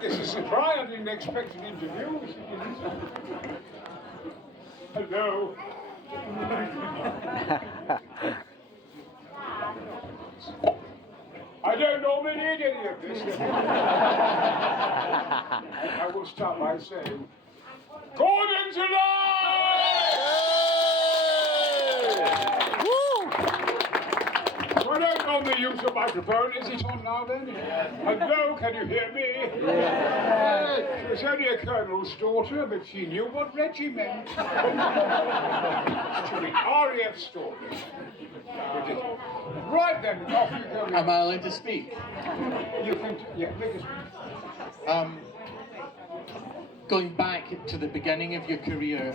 This is a surprise. I didn't expect an interview. Hello. I don't normally need any of this. I will start by saying, Gordon's alive! So I don't normally use the microphone. Is it on now then? Hello, can you hear me? She was only a colonel's daughter, but she knew what regiment. She was RAF story. Right then, off you go. Am I allowed to speak? You can, yeah, make us speak. Going back to the beginning of your career,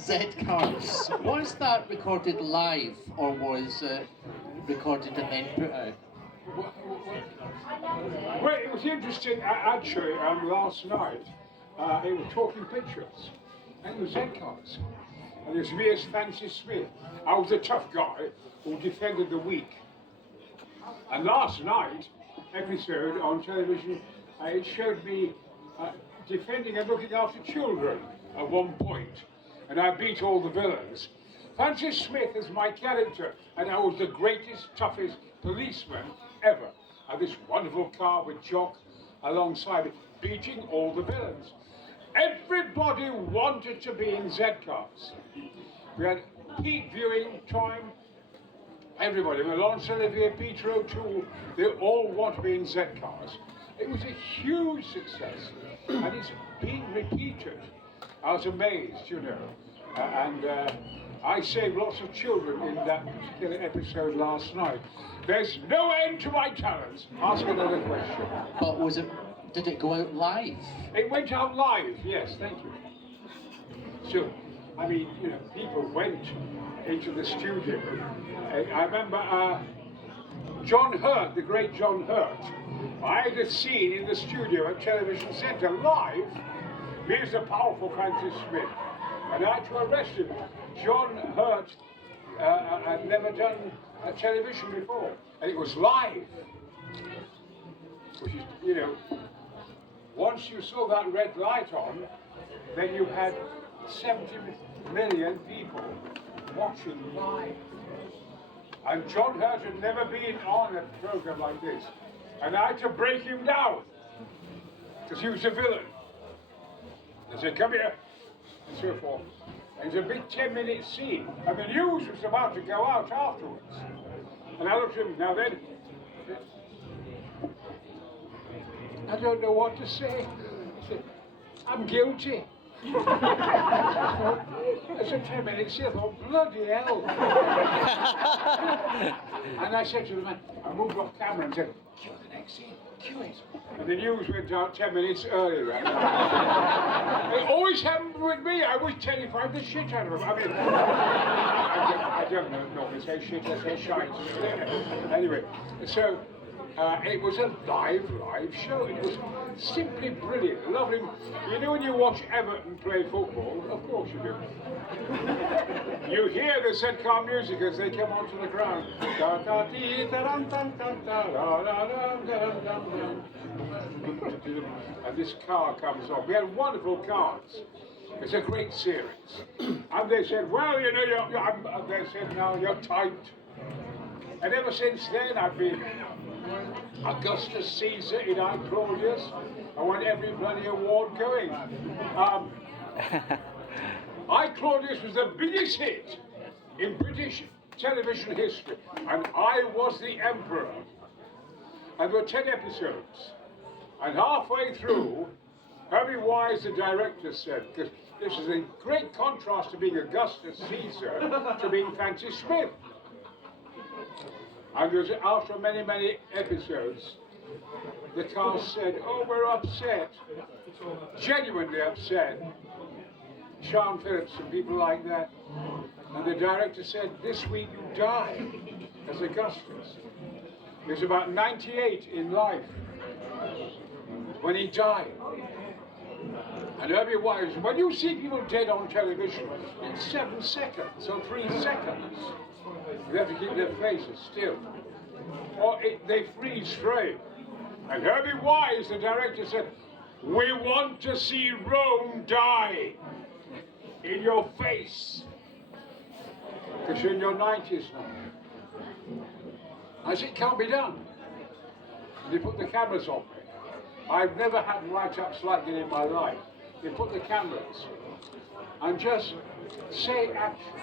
Z Cars, was that recorded live or was it recorded and then put out? Well, it was interesting, actually, last night, it was Talking Pictures, and it was Z-Cars. And it was me as Francis Smith. I was a tough guy who defended the weak. And last night, episode on television, it showed me defending and looking after children at one point. And I beat all the villains. Francis Smith is my character, and I was the greatest, toughest policeman ever. I had this wonderful car with Jock alongside it, beating all the villains. Everybody wanted to be in Z-Cars. We had peak viewing time. Everybody, Laurence Olivier, Peter O'Toole, they all want to be in Z-Cars. It was a huge success, and it's being repeated. I was amazed, you know, and I saved lots of children in that particular episode last night. There's no end to my talents. Ask another question. But was it? Did it go out live? It went out live, yes, thank you. So, I mean, you know, people went into the studio. I remember John Hurt, the great John Hurt. I had a scene in the studio at Television Centre live. Here's the powerful Francis Smith. And I had to arrest him. John Hurt had never done a television before. And it was live. Which is, you know, once you saw that red light on, then you had 70 million people watching live. And John Hurt had never been on a program like this. And I had to break him down, because he was a villain. I said, come here, and so forth. And it was a big 10-minute scene, and the news was about to go out afterwards. And I looked at him, now then, I don't know what to say. I said, I'm guilty. I said, 10 minutes here, I thought, bloody hell. And I said to the man, I moved off camera and said, cue the next scene, cue it. And the news went out 10 minutes earlier. It always happened with me. I was terrified the shit out of him. I mean, I don't normally say shit, I say shite. Anyway, so it was a live show. It was simply brilliant, lovely. You know when you watch Everton play football? Of course you do. You hear the Z-Car music as they come onto the ground. And this car comes on. We had wonderful cars. It's a great series. And they said, well, you know, they said, no, you're tight. And ever since then, I've been Augustus Caesar in I, Claudius. I won every bloody award going. I, Claudius was the biggest hit in British television history. And I was the emperor. And there were 10 episodes. And halfway through, Herbie Wise, the director, said, because this is a great contrast to being Augustus Caesar to being Francis Smith. And it was after many, many episodes, the cast said, oh, we're upset, genuinely upset. Sean Phillips and people like that. And the director said, this week you die as Augustus. He was about 98 in life when he died. And Herbie Wise, when you see people dead on television, it's 7 seconds or 3 seconds. You have to keep their faces still. Or they freeze frame. And Herbie Wise, the director, said, "We want to see Rome die in your face, because you're in your 90s now." I said, "It can't be done." And they put the cameras on me. I've never had write-ups like it in my life. They put the cameras and just say action.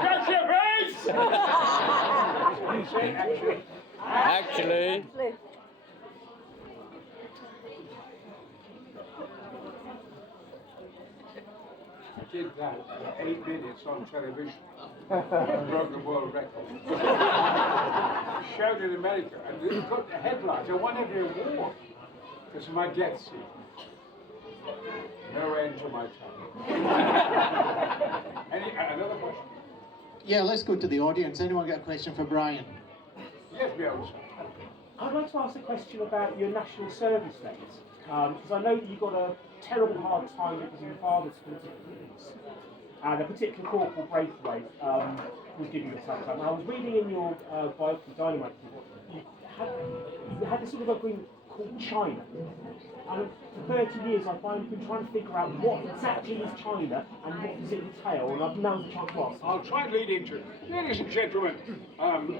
Shut your face! Say action. Actually. I did that for 8 minutes on television. Broke the world record. Showed in America, and they got the headlines. I won every award because of my death scene. No end to my time. Another question? Yeah, let's go to the audience. Anyone got a question for Brian? Yes, Bill. I'd like to ask a question about your national service days, because I know that you got a terrible hard time because your father's police, and a particular Corporal Braithwaite was giving you a tough time. I was reading in your biography, Dynamite, you had this sort of agreement called China, and for 30 years I've been trying to figure out what exactly is China and what does it entail, and I've now the chance to ask. I'll try and lead into it. Ladies and gentlemen, I'm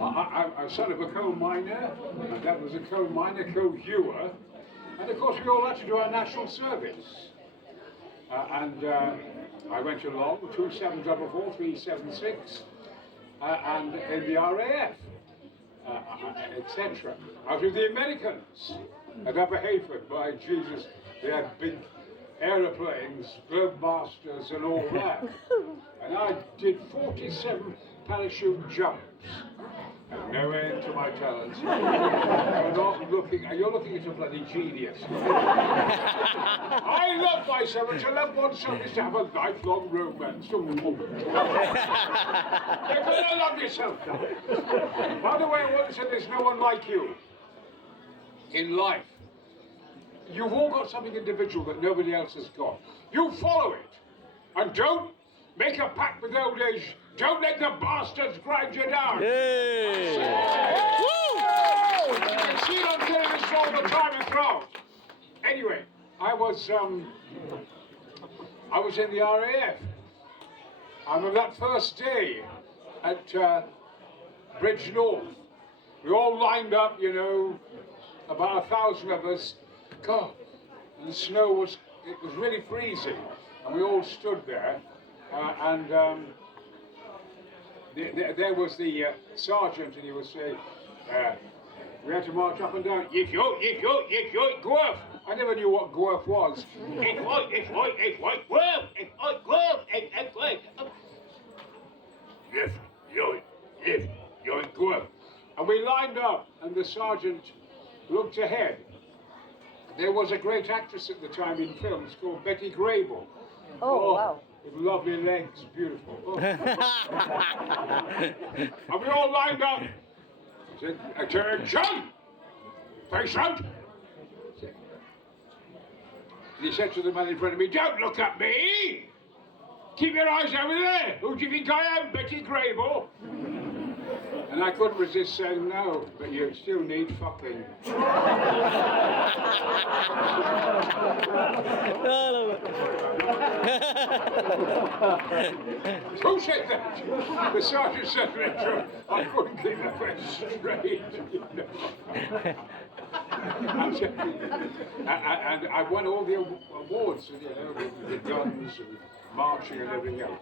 a son of a coal miner, and that was a coal miner, coal hewer, and of course we all had to do our national service. I went along, 2744, 376, and in the RAF, etc. I was with the Americans at Upper Hayford. By Jesus, they had big aeroplanes, Globemasters and all that. And I did 47 parachute jumps. And no end to my talents. You're looking at a bloody genius. I love myself, and to love oneself is to have a lifelong romance. You're gonna love yourself now. By the way, I want to say there's no one like you in life. You've all got something individual that nobody else has got. You follow it, and don't make a pact with old age. Don't let the bastards grind you down. Yay! You can see it on television all the time and throughout. Anyway, I was in the RAF. And on that first day at Bridge North, we all lined up, you know, about 1,000 of us. God, and the snow was really freezing, and we all stood there, there was the sergeant, and he was saying, we had to march up and down. If you, Guelph. I never knew what Guelph was. If you're Guelph. And we lined up, and the sergeant looked ahead. There was a great actress at the time in films called Betty Grable. Oh, wow. With lovely legs, beautiful. Oh. And we all lined up. He said, "Attention! Face out!" And he said to the man in front of me, "Don't look at me! Keep your eyes over there! Who do you think I am, Betty Grable?" And I couldn't resist saying no, but you still need fucking. Who said that? The sergeant said that. I couldn't keep my face straight. And I won all the awards, you know, the guns and marching and everything else.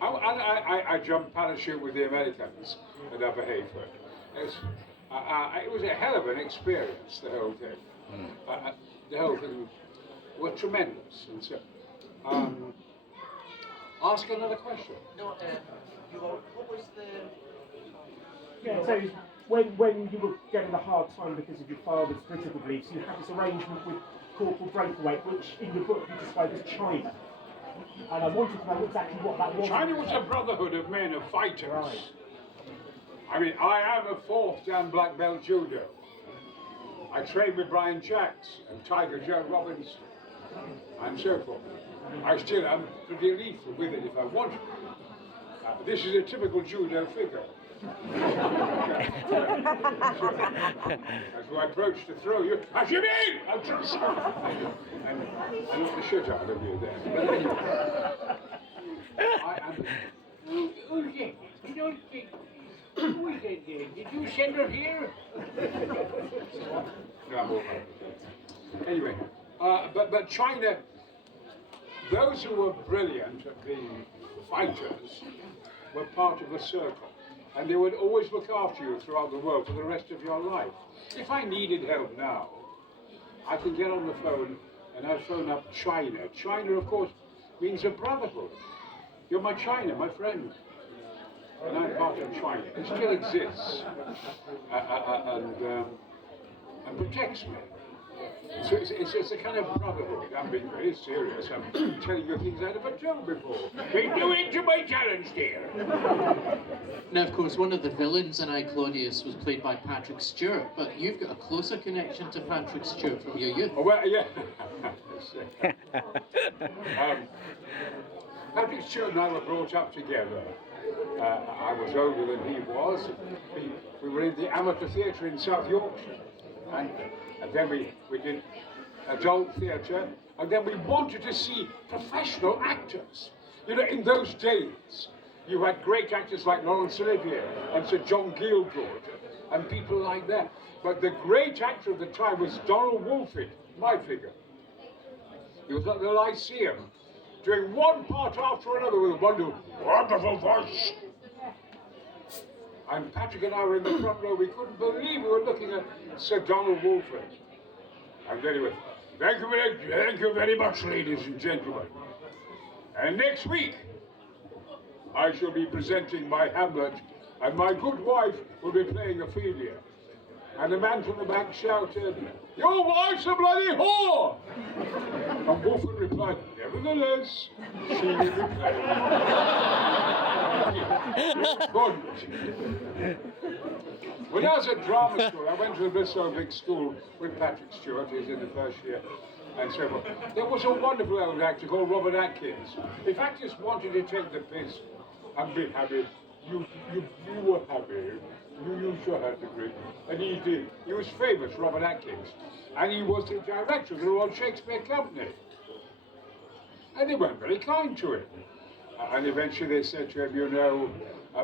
I jumped parachute with the Americans at Upper Hayford. It was a hell of an experience, the whole thing. The whole thing was tremendous. And so, ask another question. No, what was the... Yeah, so when you were getting a hard time because of your father's political beliefs, you had this arrangement with Corporal Braithwaite, which in your book you described as China. And I wanted to know exactly what that was. China was a brotherhood of men, of fighters. Right. I mean, I am a 4th Dan black belt judo. I trained with Brian Jacks and Tiger Joe Robinson and so forth. I still am pretty lethal with it if I want to. This is a typical judo figure. As I approach to throw you, as you mean? I'll just and knock the shit out of you there. But anyway, I am. Who's it? You don't think. Who is it here? Did you send her here? No, I'm all right. Anyway, but China, those who were brilliant at being fighters were part of a circle, and they would always look after you throughout the world for the rest of your life. If I needed help now, I could get on the phone and I'd phone up China. China, of course, means a brotherhood. You're my China, my friend. And I'm part of China. It still exists and protects me. So it's a kind of brotherhood. I'm being very serious. I'm telling you things I'd never told before. Take you into my challenge, dear. Now, of course, one of the villains in I, Claudius was played by Patrick Stewart, but you've got a closer connection to Patrick Stewart from your youth. Oh, well, yeah. Patrick Stewart and I were brought up together. I was older than he was. We were in the amateur theatre in South Yorkshire. And then we did adult theatre, and then we wanted to see professional actors. You know, in those days, you had great actors like Laurence Olivier and Sir John Gielgud and people like that. But the great actor of the time was Donald Wolford, my figure. He was at the Lyceum, doing one part after another with a wonderful voice. And Patrick and I were in the front row. We couldn't believe we were looking at Sir Donald Wolford. And then he went, thank you very much, ladies and gentlemen. And next week, I shall be presenting my Hamlet, and my good wife will be playing Ophelia. And the man from the back shouted, your wife's a bloody whore! And Wolford replied, nevertheless, she will be playing. When I was at drama school, I went to the Bristol Vic School with Patrick Stewart, he was in the first year, and so forth. There was a wonderful old actor called Robert Atkins. If actors wanted to take the piss and be happy, you were happy. You used your hat degree. And he did. He was famous, Robert Atkins. And he was the director of the Royal Shakespeare Company. And they weren't very kind to him. And eventually they said to him, you know,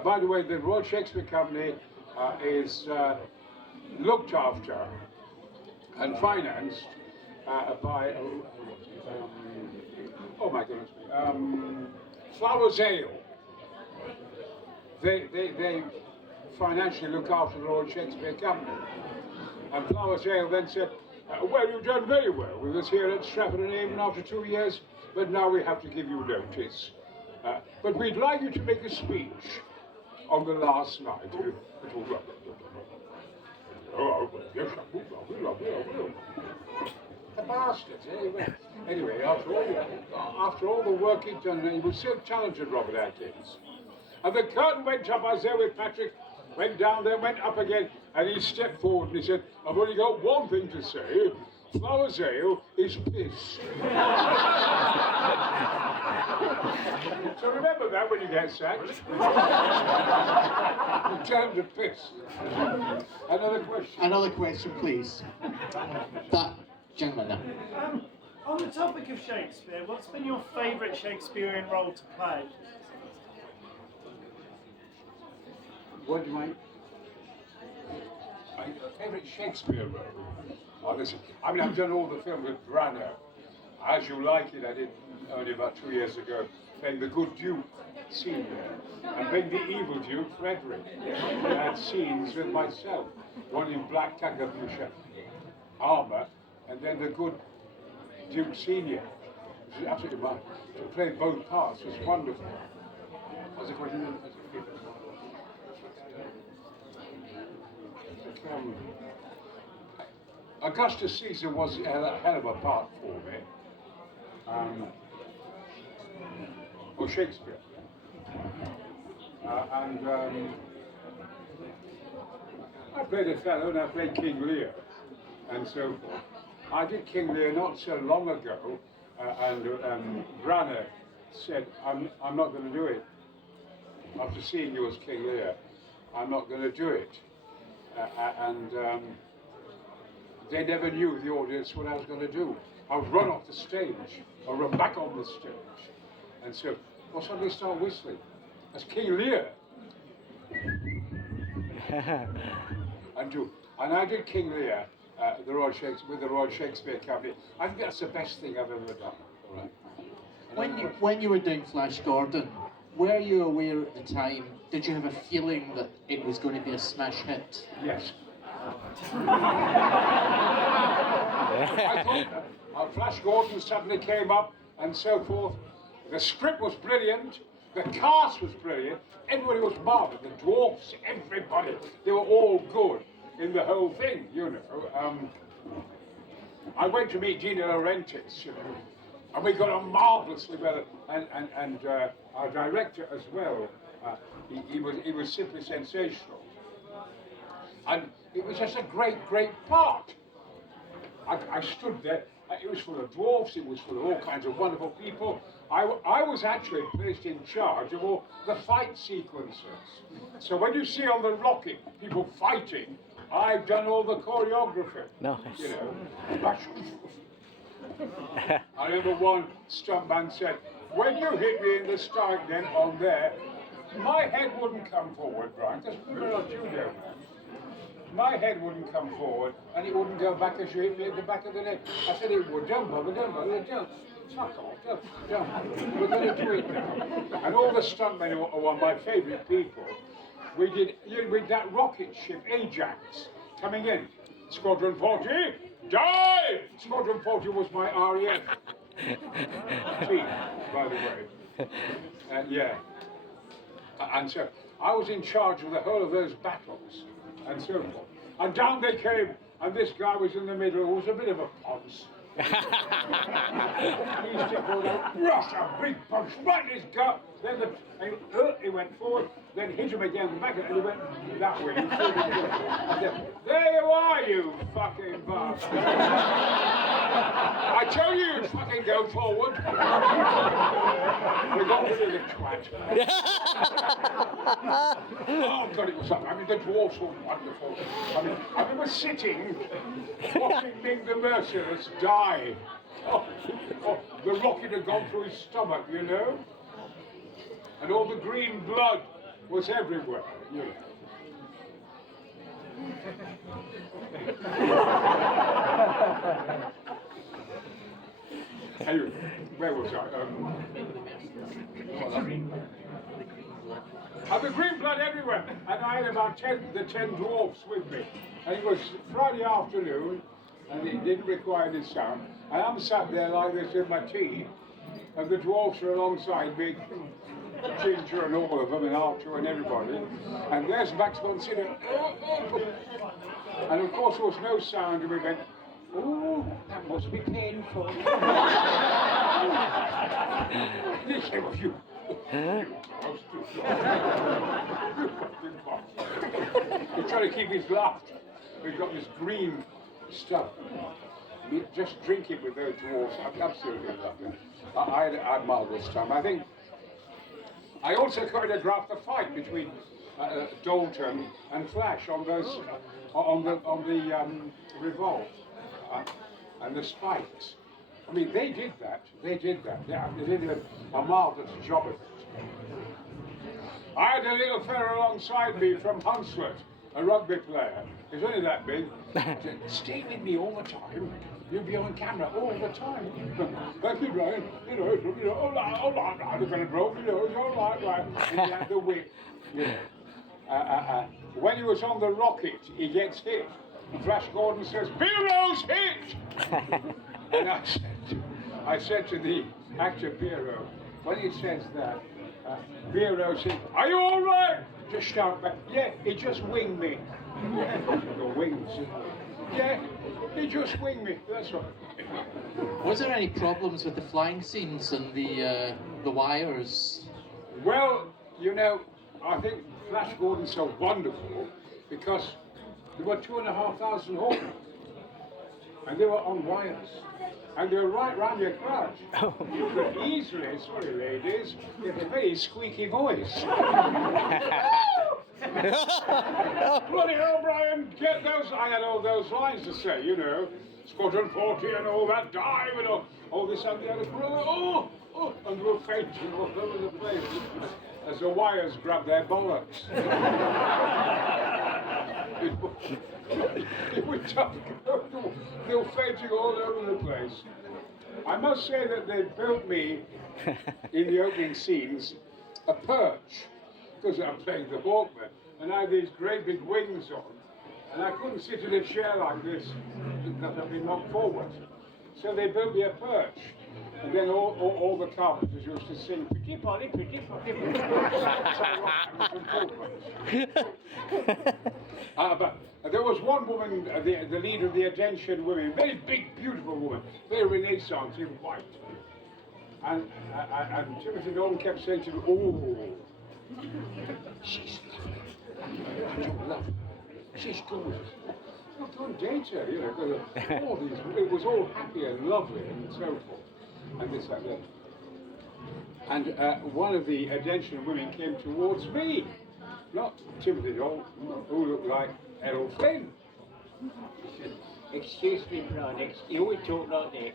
by the way, the Royal Shakespeare Company is looked after and financed by, oh my goodness, Flowers Ale. They financially look after the Royal Shakespeare Company. And Flowers Ale then said, well, you've done very well with us here at Stratford-on-Avon after 2 years, but now we have to give you notice. But we'd like you to make a speech on the last night. Oh, yes, I will. The bastards, anyway, after all the work he'd done, he was so talented, Robert Atkins. And the curtain went up, I was there with Patrick, went down there, went up again, and he stepped forward and he said, I've only got one thing to say, Flowers Ale is piss. So remember that when you get sacked. Tell him to piss. Another question. Another question, please. That gentleman there. On the topic of Shakespeare, what's been your favourite Shakespearean role to play? What do my favourite Shakespeare role? Oh, listen, I mean, I've done all the films with Branagh. As You Like It, I did only about 2 years ago, playing the good Duke scene there, and playing the evil Duke, Frederick. I had scenes with myself, one in black cacapucha armour, and then the good Duke Senior. Which is absolutely right. To play both parts was wonderful. That's a question. Augustus Caesar was a hell of a part for me. Or Shakespeare. I played Othello and I played King Lear and so forth. I did King Lear not so long ago, and Branagh said, I'm not going to do it. after seeing you as King Lear, I'm not going to do it. And they never knew, the audience, what I was going to do. I would run off the stage, or run back on the stage, and so, or suddenly start whistling as King Lear. And I did King Lear with the Royal Shakespeare Company. I think that's the best thing I've ever done. All right. When you were doing Flash Gordon, were you aware at the time? Did you have a feeling that it was going to be a smash hit? Yes. I thought Flash Gordon suddenly came up and so forth. The script was brilliant. The cast was brilliant. Everybody was marvelous. The dwarfs, everybody. They were all good in the whole thing, you know. I went to meet Gina Laurentiis, you know, and we got on marvelously well. And our director as well. He was simply sensational. And it was just a great part. I stood there. It was full of dwarfs. It was full of all kinds of wonderful people. I was actually placed in charge of all the fight sequences. So when you see on the rocket people fighting, I've done all the choreography. Nice. You know. I remember one stuntman said, "When you hit me in the stomach, then on there, my head wouldn't come forward, Brian, because we're not judo, man. My head wouldn't come forward, and it wouldn't go back as you hit me at the back of the neck." I said, "It would. Don't bother, don't. Fuck off, don't. We're going to do it now." And all the stuntmen who are my favourite people, we did with that rocket ship, Ajax, coming in. Squadron 40, dive! Squadron 40 was my RAF team, by the way. Yeah. And so I was in charge of the whole of those battles and so forth. And down they came, and this guy was in the middle, who was a bit of a ponce. He stepped forward, rush, a big punch right in his gut. Then he went forward, then hit him again in the back, and he went that way. I said, "There you are, you fucking bastard." I tell you, you fucking go forward. We got rid of the twat. Oh God, it was something. I mean, the dwarfs were wonderful. I remember sitting, watching Ming the Merciless die. Oh, the rocket had gone through his stomach, you know? And all the green blood was everywhere, you know. Anyway, where was I? The green blood everywhere, and I had about 10 dwarfs with me. And it was Friday afternoon, and it didn't require any sound. And I'm sat there like this with my tea, and the dwarfs are alongside me, Ginger and all of them, and Archer and everybody. And there's Max von Sydow. And of course there was no sound, and we went, "Oh, that must be painful." He said, "Well, you He's trying to keep his laughter. We've got this green stuff. We just drink it with those dwarfs. I absolutely love it. I had a marvelous time. I think I also choreographed the fight between Dalton and Flash on those on the revolt and the spikes. I mean, they did that. They did a marvelous job of it. I had a little fella alongside me from Hunslet, a rugby player. He's only that big. He said, "Stay with me all the time. You'll be on camera all the time." Thank you, Brian. All right, I'm going to blow, it's all right. And he had the whip, you know. When he was on the rocket, he gets hit. And Flash Gordon says, "Pierrot's hit!" And I said to the actor Pierrot, when he says that, Pierrot said, "Are you all right?" Just shout back, "Yeah, he just winged me." The wings. Yeah, he just winged me, that's all. Was there any problems with the flying scenes and the wires? Well, you know, I think Flash Gordon's so wonderful because there were 2,500 horsemen. and they were on wires. And they were right round your crotch. You could easily, sorry ladies, get a very squeaky voice. Bloody hell, Brian, get those. I had all those lines to say, you know. Squadron 40 and all that dive and all this and the other. And we were fainting all over the place as the wires grabbed their bollocks. It was tough. They were fainting all over the place. I must say that they built me, in the opening scenes, a perch, because I'm playing the Hawkman, and I had these great big wings on, and I couldn't sit in a chair like this, because I'd been knocked forward. So they built me a perch, and then all the carpenters used to sing, "Pretty Polly, pretty Polly, pretty Polly." But there was one woman, the leader of the Attention Women, very big, beautiful woman, very Renaissance in white. And Timothy Dalton kept saying to me, "Oh, she's lovely. I don't love her. She's gorgeous. Well, don't date her, you know, because all these, it was all happy and lovely and so forth." And this, that, that. And one of the Attention Women came towards me, not Timothy Dalton, who looked like Errol Flynn. She said, "Excuse me, Brian, you always talk like that.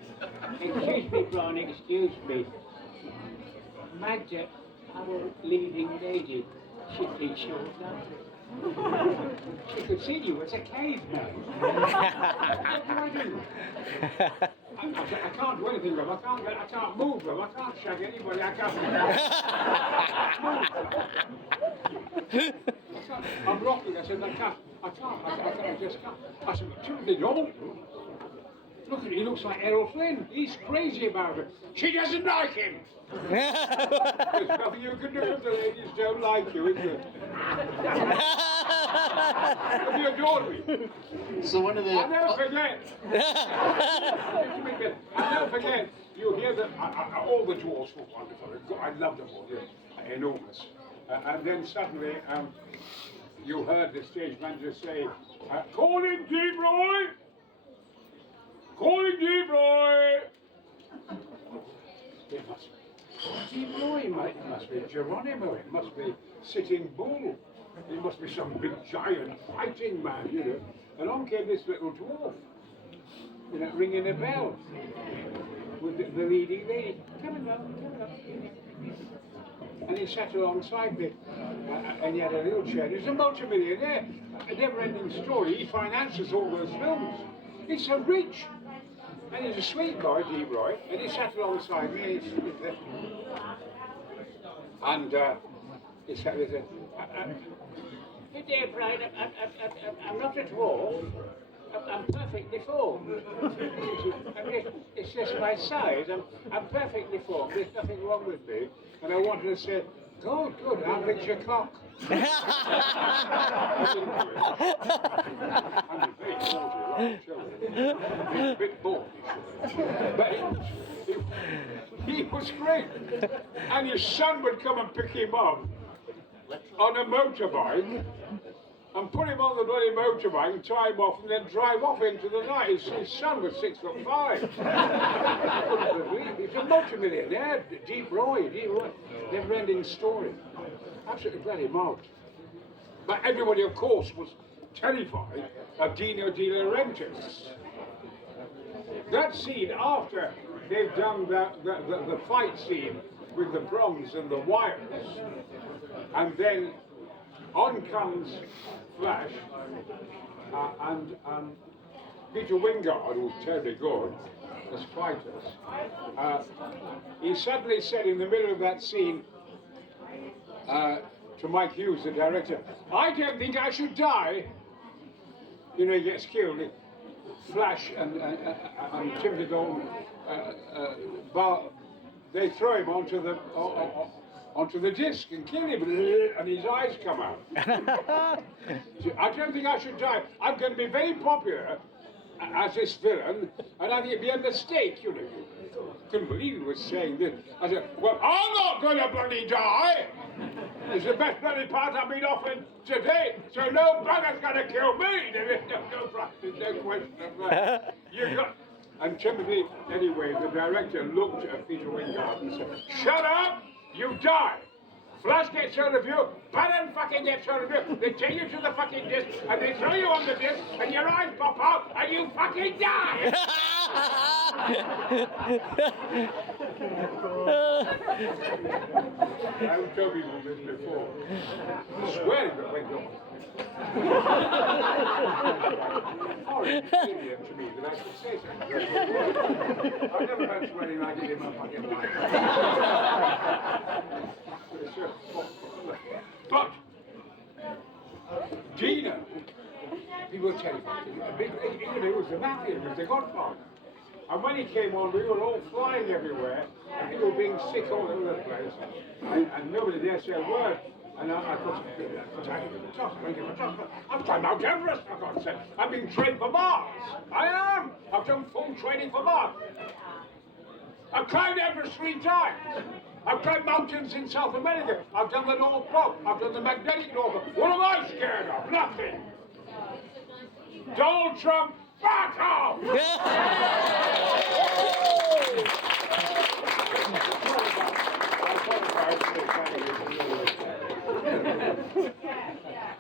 Excuse me, Brian, excuse me. Magda, our leading lady, she thinks you're lovely. She could see you as a caveman." What do I do? I can't do anything with them. I can't move them. I can't shag anybody. I can't move. I'm rocking. I said, I just can't. I said, "Timothy Dalton, look at him, he looks like Errol Flynn. He's crazy about her. She doesn't like him." There's nothing you can do if the ladies don't like you, is there? Have you adored me? So one of the... I'll never forget. I'll never forget. You hear that all the dwarfs were wonderful. I loved them all. They're enormous. And then suddenly, you heard the stage manager say, "Calling Deep Roy! Calling Deep Roy!" It must be Deep Roy, mate. It must be Geronimo. It must be Sitting Bull. It must be some big giant fighting man, you know. And on came this little dwarf, you know, ringing a bell with the leading lady. "Come on. And he sat alongside me, and he had a little chair. He was a multi-millionaire, a never-ending story. He finances all those films. He's so rich. And he's a sweet guy, Deep Roy, and he sat alongside me, and he stood there. And he sat there and said, "Hey dear Brian, I'm not a dwarf. I'm perfectly formed. It's just my size. I'm perfectly formed. There's nothing wrong with me." And I wanted to say, "Good, how big's your cock?" I'm very a bit bored, but he was great. And his son would come and pick him up on a motorbike and put him on the bloody motorbike and tie him off and then drive off into the night. His son was 6'5". I couldn't believe it. He's a multi-millionaire, Deep Roy. Never-ending story. Absolutely bloody marvellous. But everybody, of course, was terrified of Dino De Laurentiis. That scene, after they've done the fight scene with the bronze and the wires, and then on comes Flash, and Peter Wingard, who's terribly good as fighters, he suddenly said in the middle of that scene to Mike Hughes, the director, "I don't think I should die." You know, he gets killed. Flash and Timothy Dalton, they throw him onto the disc and kill him, and his eyes come out. "I don't think I should die. I'm going to be very popular as this villain, and I think it'd be a mistake, you know." couldn't believe he was saying this. I said, well, I'm not going to bloody die. It's the best bloody part I've been offered today, so no bugger's going to kill me. There's no question of that. You got... And typically, anyway, the director looked at Peter Wingard and said, shut up, you die. Flash gets hold of you, Baron fucking gets hold of you, they take you to the fucking disc, and they throw you on the disc, and your eyes pop out, and you fucking die! I've told people this before. I swear it went on. Horrid idiot to me that I should say something. I've never heard swearing like it in my fucking life. But Dino, people were terrified. It was the mafia, it was the Godfather. And when he came on, we were all flying everywhere, and people were being sick all over the place, and nobody dare say a word. And I thought, I've climbed Mount Everest, for God's sake. I've been trained for Mars. I am. I've done full training for Mars. I've climbed Everest 3 times. I've climbed mountains in South America. I've done the North Pole. I've done the magnetic North Pole. What am I scared of? Nothing. Donald Trump, fuck off!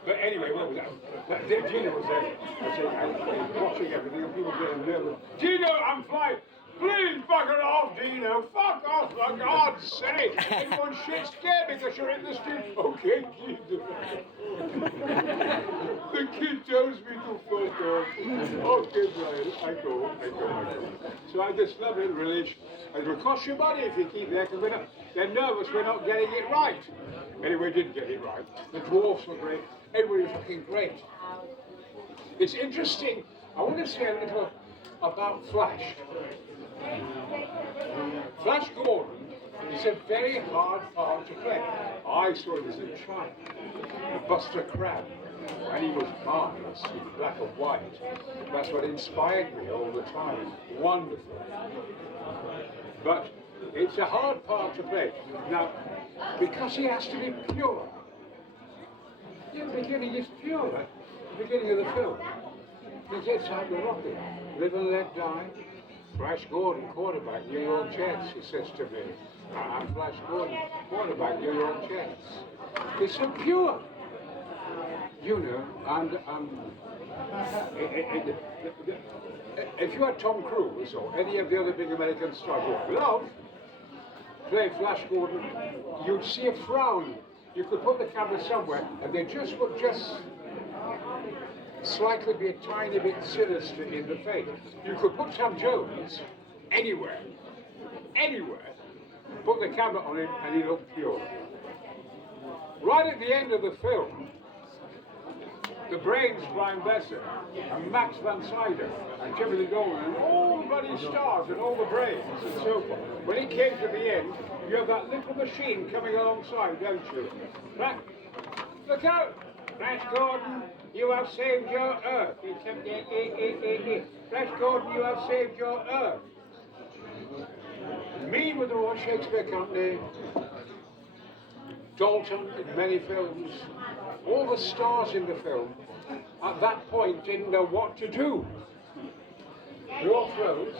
But anyway, what was that? Gino was there. I was watching everything, and people getting nervous. Gino, I'm flying. Please bugger off, Dino. Fuck off, for God's sake. Everyone's shit scared because you're in the street. Okay, Gino. The kid tells me to fuck off. Okay, Brian, I go. So I just love it, relation. It'll cost you money if you keep there, because they're nervous we're not getting it right. Anyway, we did get it right. The dwarfs were great. Everybody was fucking great. It's interesting. I want to say a little about Flash. Flash Gordon is a very hard part to play. I saw it as a child. Buster Crabbe. And he was marvellous in black and white. That's what inspired me all the time. Wonderful. But it's a hard part to play. Now, because he has to be pure. In the beginning, he's pure. At the beginning of the film. He gets out the rocket. Live and let die. Flash Gordon, quarterback, New York Jets, he says to me. I'm Flash Gordon, quarterback, New York Jets. He's so pure. You know, and if you had Tom Cruise or any of the other big American stars who I love, play Flash Gordon, you'd see a frown. You could put the camera somewhere and they would slightly be a tiny bit sinister in the face. You could put Sam Jones anywhere, put the camera on him and he looked pure. Right at the end of the film, the brains, Brian Besser, and Max Van Syden, and Timothy Dolan, and all the bloody stars, and all the brains, and so forth. When it came to the end, you have that little machine coming alongside, don't you? Right? Look out! Flash Gordon, you have saved your Earth. Flash Gordon, you have saved your Earth. Me with the Royal Shakespeare Company, Dalton in many films, all the stars in the film, at that point didn't know what to do. War froze,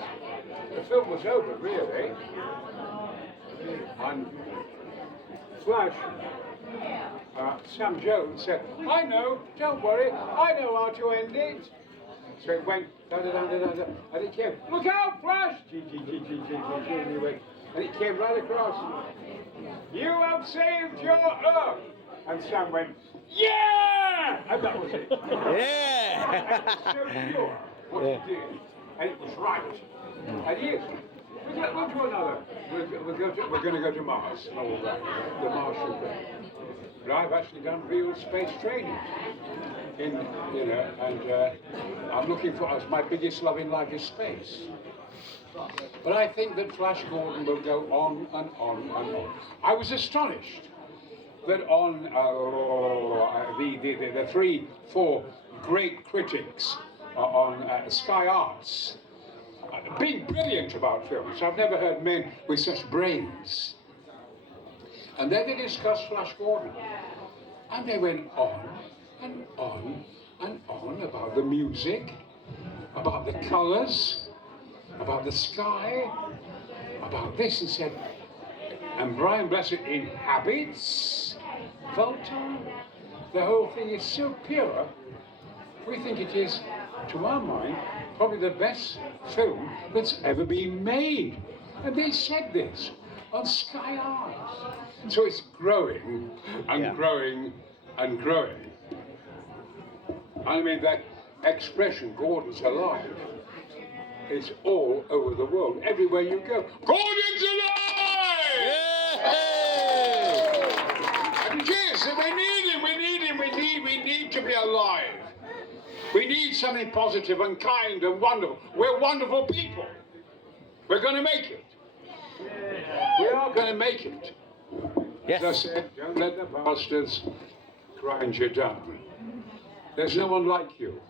the film was over really, and Flash, Sam Jones said, I know, don't worry, I know how to end it. So it went, and it came, look out, Flash! And it went, and it came right across. You have saved your Earth! And Sam went, yeah! And that was it. Yeah! And it was so pure what he did. And it was right. And he is. We'll do another. We're going to go to Mars and all that. The Martian thing. But I've actually done real space training. And I'm looking for, as my biggest love in life is space. But I think that Flash Gordon will go on and on and on. I was astonished that on the 3-4 great critics on Sky Arts being brilliant about films. I've never heard men with such brains. And then they discussed Flash Gordon. And they went on and on and on about the music, about the colours, about the sky, about this, and said, and Brian Blessed inhabits Volta. The whole thing is so pure. We think it is, to our mind, probably the best film that's ever been made. And they said this on Sky Arts. So it's growing and growing and growing. I mean, that expression, Gordon's alive, is all over the world. Everywhere you go, Gordon's alive! And it is, and we need him, we need to be alive. We need something positive and kind and wonderful. We're wonderful people. We're going to make it. We are going to make it. Yes. As I said, don't let the bastards grind you down. There's no one like you.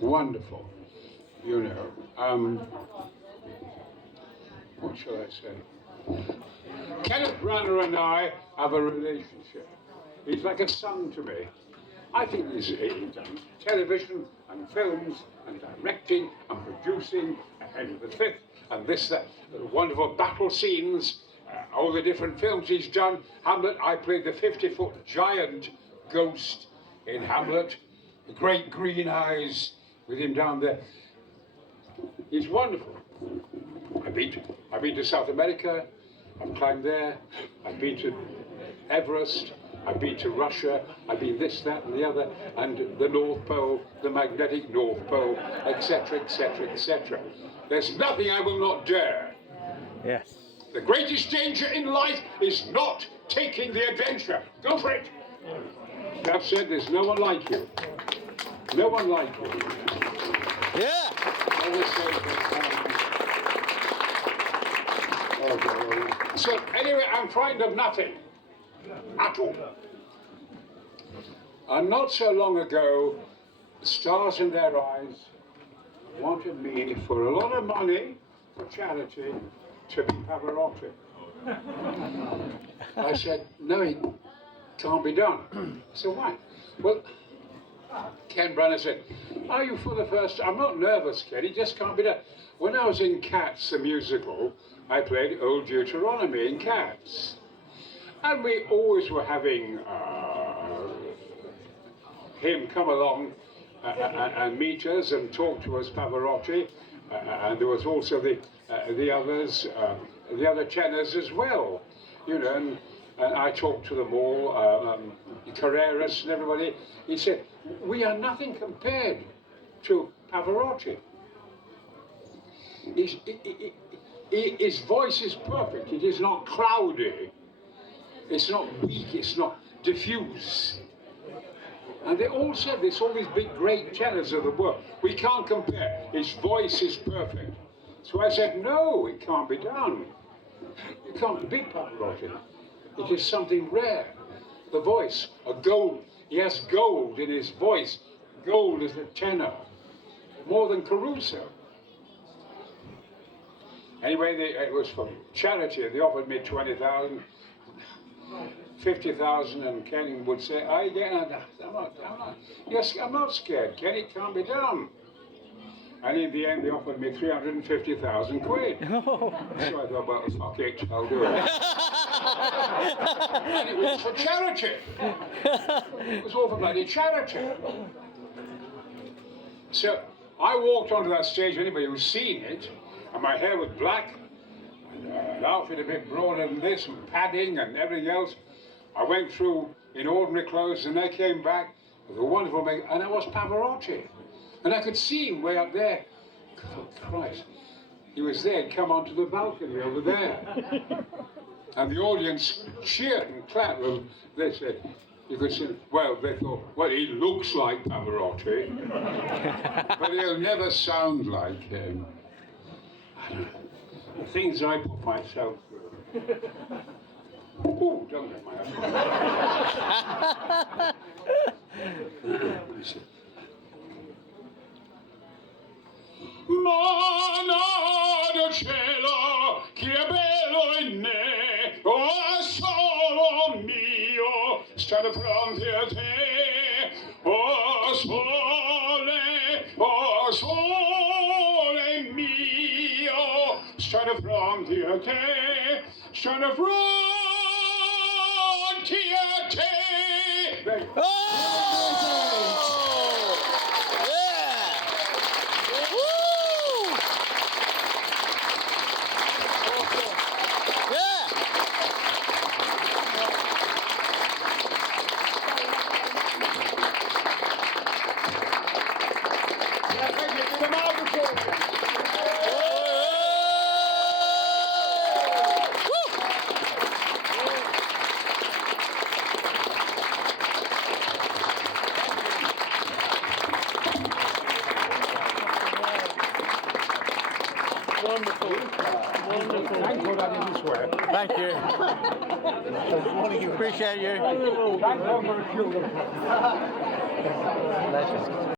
Wonderful. You know. What shall I say? Kenneth Branagh and I have a relationship. He's like a son to me. I think he's done television and films and directing and producing and Henry V and this, that, wonderful battle scenes, all the different films he's done. Hamlet, I played the 50-foot giant ghost in Hamlet, the great green eyes with him down there. He's wonderful. I've been to South America, I've climbed there, I've been to Everest, I've been to Russia, I've been this, that and the other, and the North Pole, the magnetic North Pole, etc., etc., etc. There's nothing I will not dare. Yes. The greatest danger in life is not taking the adventure. Go for it. I've said there's no one like you. No one like you. Yeah. I always say that, so anyway, I'm frightened of nothing. At all. And not so long ago, the stars in their eyes wanted me for a lot of money for charity to be Pavarotti. I said, no, it can't be done. I said, why? Well, Ken Branagh said, are you for the first? I'm not nervous, Ken, it just can't be done. When I was in Cats, the musical, I played Old Deuteronomy in Cats. And we always were having him come along and meet us and talk to us, Pavarotti, and there was also the others, the other tenors as well, you know. And I talked to them all, Carreras and everybody. He said, "We are nothing compared to Pavarotti. His voice is perfect. It is not cloudy. It's not weak, it's not diffuse." And they all said this, all these big, great tenors of the world. We can't compare. His voice is perfect. So I said, no, it can't be done. You can't beat Pavarotti. It is something rare. The voice, a gold. He has gold in his voice. Gold is the tenor. More than Caruso. Anyway, it was for charity. They offered me 20,000. 50,000, and Kenny would say, I'm not scared, Kenny, it can't be done. And in the end, they offered me 350,000 quid. So I thought, well, fuck it, I'll do it. And it was for charity. It was all for bloody charity. So I walked onto that stage, anybody who's seen it, and my hair was black, and an outfit a bit broader than this, and padding and everything else. I went through in ordinary clothes, and I came back with a wonderful makeup, and I was Pavarotti. And I could see him way up there. God Christ. He was there, he'd come onto the balcony over there. And the audience cheered and clapped. Well, they said, you could see, well, they thought, well, he looks like Pavarotti, but he'll never sound like him. I don't know. The things I put myself through. Ooh, don't get my Mana del cielo, che bello in me, oh solo mio, stare fronte a te, oh sole mio, stare fronte a te, stare fronte a te. Oh! Yeah! Woo! Yeah! Wonderful. Wonderful. Thank God I didn't swear. Thank you. Appreciate you. Thank God for a children. Pleasure.